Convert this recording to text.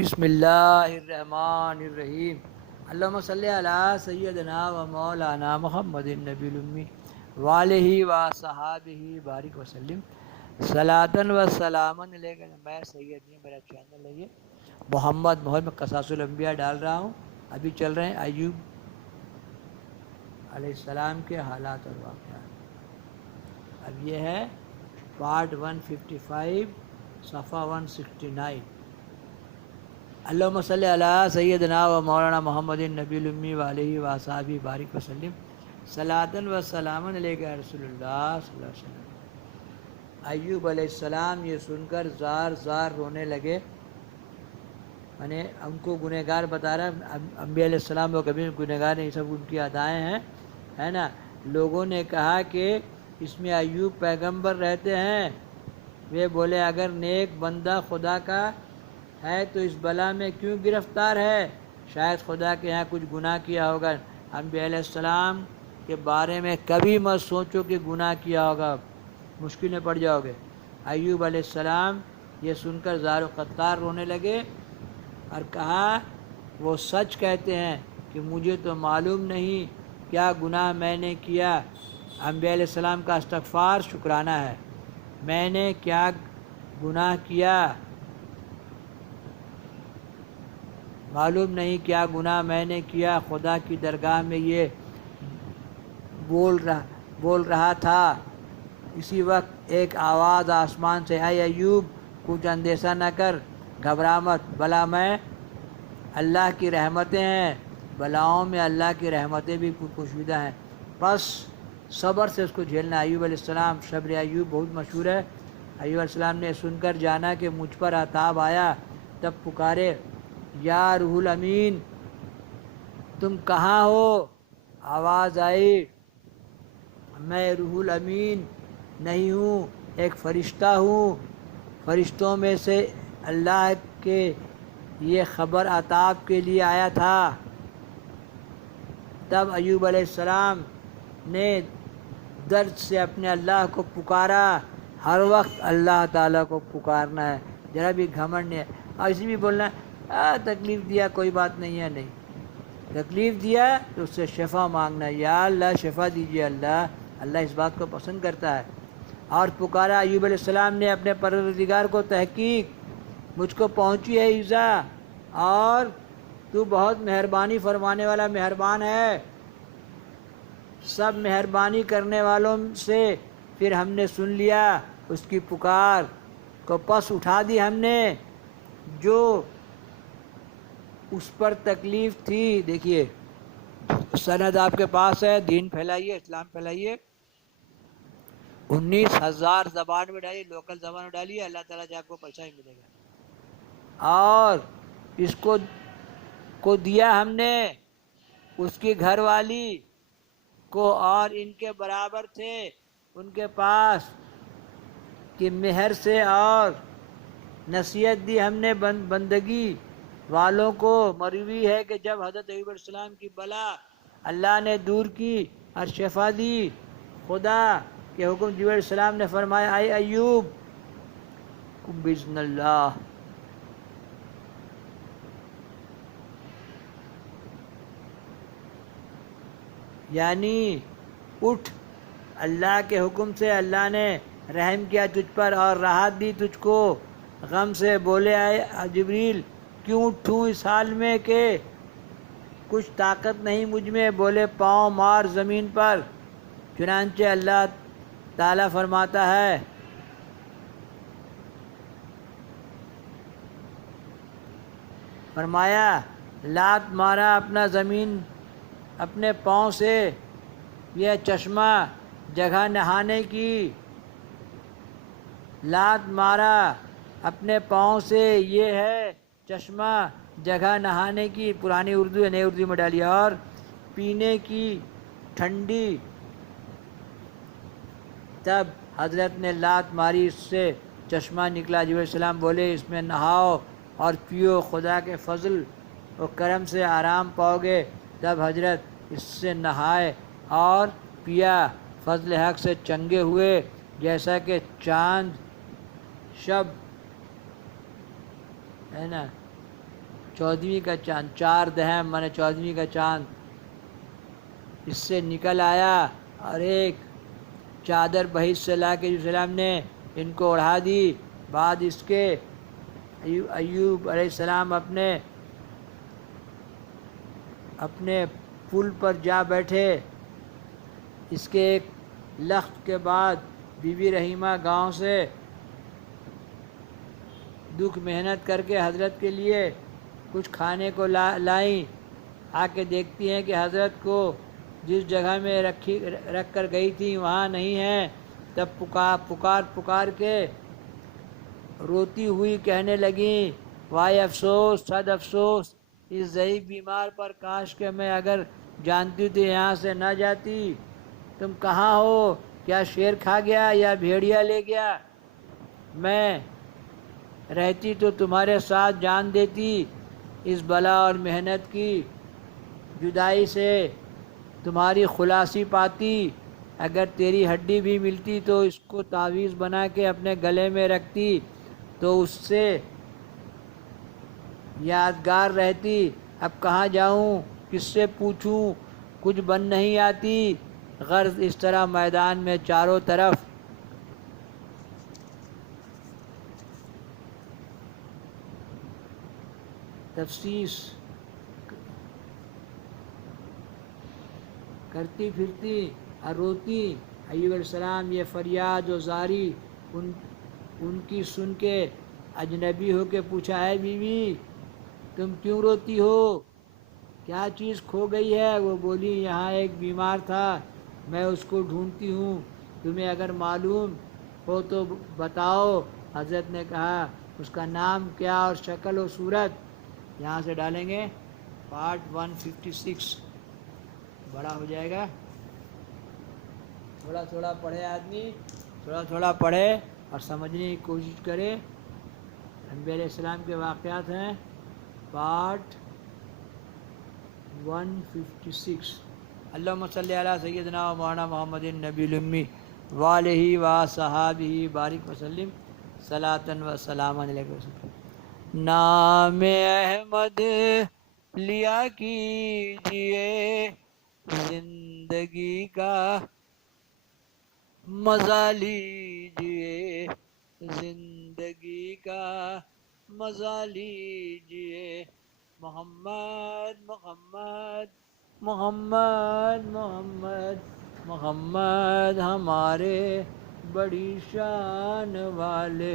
بسم اللہ الرحمن الرحیم اللہم صلی علی سیدنا و مولانا محمد النبی الامی وآلہ و صحابہ بارک وسلم صلاۃً و سلامً علیک۔ میں سید نہیں، میرا چینل ہے یہ محمد میں قصاص الانبیاء ڈال رہا ہوں۔ ابھی چل رہے ہیں ایوب علیہ السلام کے حالات اور واقعات۔ اب یہ ہے پارٹ 155 صفحہ 169۔ اللہم صلی علی سیدنا و مولانا محمد النبی الامی وآلہ و صحابہ بارک وسلم صلاۃً و سلامً علیک یا رسول اللہ صلی اللہ علیہ وسلم۔ ایوب علیہ السلام یہ سن کر زار زار رونے لگے، یعنی ان کو گنہگار بتا رہا ہے۔ انبیاء علیہ السلام وہ کبھی گنہگار نہیں، سب ان کی ادائیں ہیں، ہے نا۔ لوگوں نے کہا کہ اس میں ایوب پیغمبر رہتے ہیں۔ وہ بولے اگر نیک بندہ خدا کا ہے تو اس بلا میں کیوں گرفتار ہے؟ شاید خدا کے یہاں کچھ گناہ کیا ہوگا۔ انبیاء علیہ السلام کے بارے میں کبھی مت سوچو کہ گناہ کیا ہوگا، مشکل میں پڑ جاؤ گے۔ ایوب علیہ السلام یہ سن کر زار و قطار رونے لگے اور کہا وہ سچ کہتے ہیں کہ مجھے تو معلوم نہیں کیا گناہ میں نے کیا۔ انبیاء علیہ السلام کا استغفار شکرانہ ہے۔ میں نے کیا گناہ کیا؟ معلوم نہیں کیا گناہ میں نے کیا۔ خدا کی درگاہ میں یہ بول رہا تھا۔ اسی وقت ایک آواز آسمان سے، اے ایوب کچھ اندیشہ نہ کر، گھبرا مت، بلا میں اللہ کی رحمتیں ہیں، بلاؤں میں اللہ کی رحمتیں بھی پوشیدہ ہیں، بس صبر سے اس کو جھیلنا۔ ایوب علیہ السلام، صبر ایوب بہت مشہور ہے۔ ایوب علیہ السلام نے سن کر جانا کہ مجھ پر عذاب آیا، تب پکارے یا روح الامین تم کہاں ہو؟ آواز آئی میں روح الامین نہیں ہوں، ایک فرشتہ ہوں، فرشتوں میں سے اللہ کے یہ خبر عطاب کے لیے آیا تھا۔ تب ایوب علیہ السلام نے درد سے اپنے اللہ کو پکارا۔ ہر وقت اللہ تعالیٰ کو پکارنا ہے، ذرا بھی گھمنڈ نہیں ہے۔ اور اسی بھی بولنا ہے تکلیف دیا کوئی بات نہیں ہے، نہیں تکلیف دیا تو اس سے شفا مانگنا ہے، یا اللہ شفا دیجیے اللہ، اللہ اس بات کو پسند کرتا ہے۔ اور پکارا ایوب علیہ السلام نے اپنے پروردگار کو، تحقیق مجھ کو پہنچی ہے ایذا اور تو بہت مہربانی فرمانے والا مہربان ہے، سب مہربانی کرنے والوں سے۔ پھر ہم نے سن لیا اس کی پکار کو، پس اٹھا دی ہم نے جو اس پر تکلیف تھی۔ دیکھیے سند آپ کے پاس ہے، دین پھیلائیے، اسلام پھیلائیے، 19,000 زبان میں ڈالیے، لوکل زبان میں ڈالیے، اللہ تعالیٰ سے آپ کو پیسہ ہی ملے گا۔ اور اس کو دیا ہم نے اس کی گھر والی کو، اور ان کے برابر تھے ان کے پاس کہ مہر سے، اور نصیحت دی ہم نے بندگی والوں کو۔ مروی ہے کہ جب حضرت ایوب علیہ السلام کی بلا اللہ نے دور کی اور شفا دی، خدا کے حکم جبرائیل علیہ السلام نے فرمایا اے ایوب قم بإذن اللہ، یعنی اٹھ، اللہ کے حکم سے اللہ نے رحم کیا تجھ پر اور راحت دی تجھ کو غم سے۔ بولے اے جبریل کیوں اٹھوں اس حال میں کہ کچھ طاقت نہیں مجھ میں؟ بولے پاؤں مار زمین پر۔ چنانچہ اللہ تعالیٰ فرماتا ہے فرمایا لات مارا اپنا زمین اپنے پاؤں سے، یہ چشمہ جگہ نہانے کی، لات مارا اپنے پاؤں سے، یہ ہے چشمہ جگہ نہانے کی، پرانی اردو ہے نئی اردو میں ڈالی، اور پینے کی ٹھنڈی۔ تب حضرت نے لات ماری، اس سے چشمہ نکلا۔ جبرائیل علیہ السلام بولے اس میں نہاؤ اور پیو، خدا کے فضل و کرم سے آرام پاؤ گے۔ تب حضرت اس سے نہائے اور پیا، فضل حق سے چنگے ہوئے، جیسا کہ چاند شب، ہے نا، 14ویں کا چاند، 4 دہم مانے 14ویں کا چاند اس سے نکل آیا، اور ایک چادر بہشت سے لا کے السلام نے ان کو اڑھا دی۔ بعد اس کے ایوب علیہ السلام اپنے پل پر جا بیٹھے۔ اس کے ایک لخت کے بعد بی بی رحیمہ گاؤں سے دکھ محنت کر کے حضرت کے لیے کچھ کھانے کو لائیں۔ آ کے دیکھتی ہیں کہ حضرت کو جس جگہ میں رکھ کر گئی تھی وہاں نہیں ہے، تب پکار کے روتی ہوئی کہنے لگیں، وائے افسوس، صد افسوس اس ضعیف بیمار پر، کاش کہ میں اگر جانتی تھی یہاں سے نہ جاتی۔ تم کہاں ہو؟ کیا شیر کھا گیا یا بھیڑیا لے گیا؟ میں رہتی تو تمہارے ساتھ جان دیتی، اس بلا اور محنت کی جدائی سے تمہاری خلاصی پاتی۔ اگر تیری ہڈی بھی ملتی تو اس کو تعویذ بنا کے اپنے گلے میں رکھتی تو اس سے یادگار رہتی۔ اب کہاں جاؤں، کس سے پوچھوں، کچھ بن نہیں آتی۔ غرض اس طرح میدان میں چاروں طرف تفسیس کرتی پھرتی اور روتی۔ ایوب علیہ السلام یہ فریاد و زاری ان کی سن کے اجنبی ہو کے پوچھا، ہے بیوی تم کیوں روتی ہو؟ کیا چیز کھو گئی ہے؟ وہ بولی، یہاں ایک بیمار تھا، میں اس کو ڈھونڈتی ہوں، تمہیں اگر معلوم ہو تو بتاؤ۔ حضرت نے کہا، اس کا نام کیا اور شکل و صورت؟ یہاں سے ڈالیں گے پارٹ 156، بڑا ہو جائے گا۔ تھوڑا تھوڑا پڑھے آدمی، تھوڑا تھوڑا پڑھے اور سمجھنے کی کوشش کرے۔ انبیاء علیہ السلام کے واقعات ہیں، پارٹ 156۔ اللہم صلی علی سیدنا و مولانا محمد النبی الامی وآلہ وصحابہ بارک وسلم صلاۃ و سلام علیہ وسلم۔ نام احمد لیا کیجئے، زندگی کا مزہ لیجئے، زندگی کا مزہ لیجئے۔ محمد محمد محمد محمد محمد ہمارے بڑی شان والے۔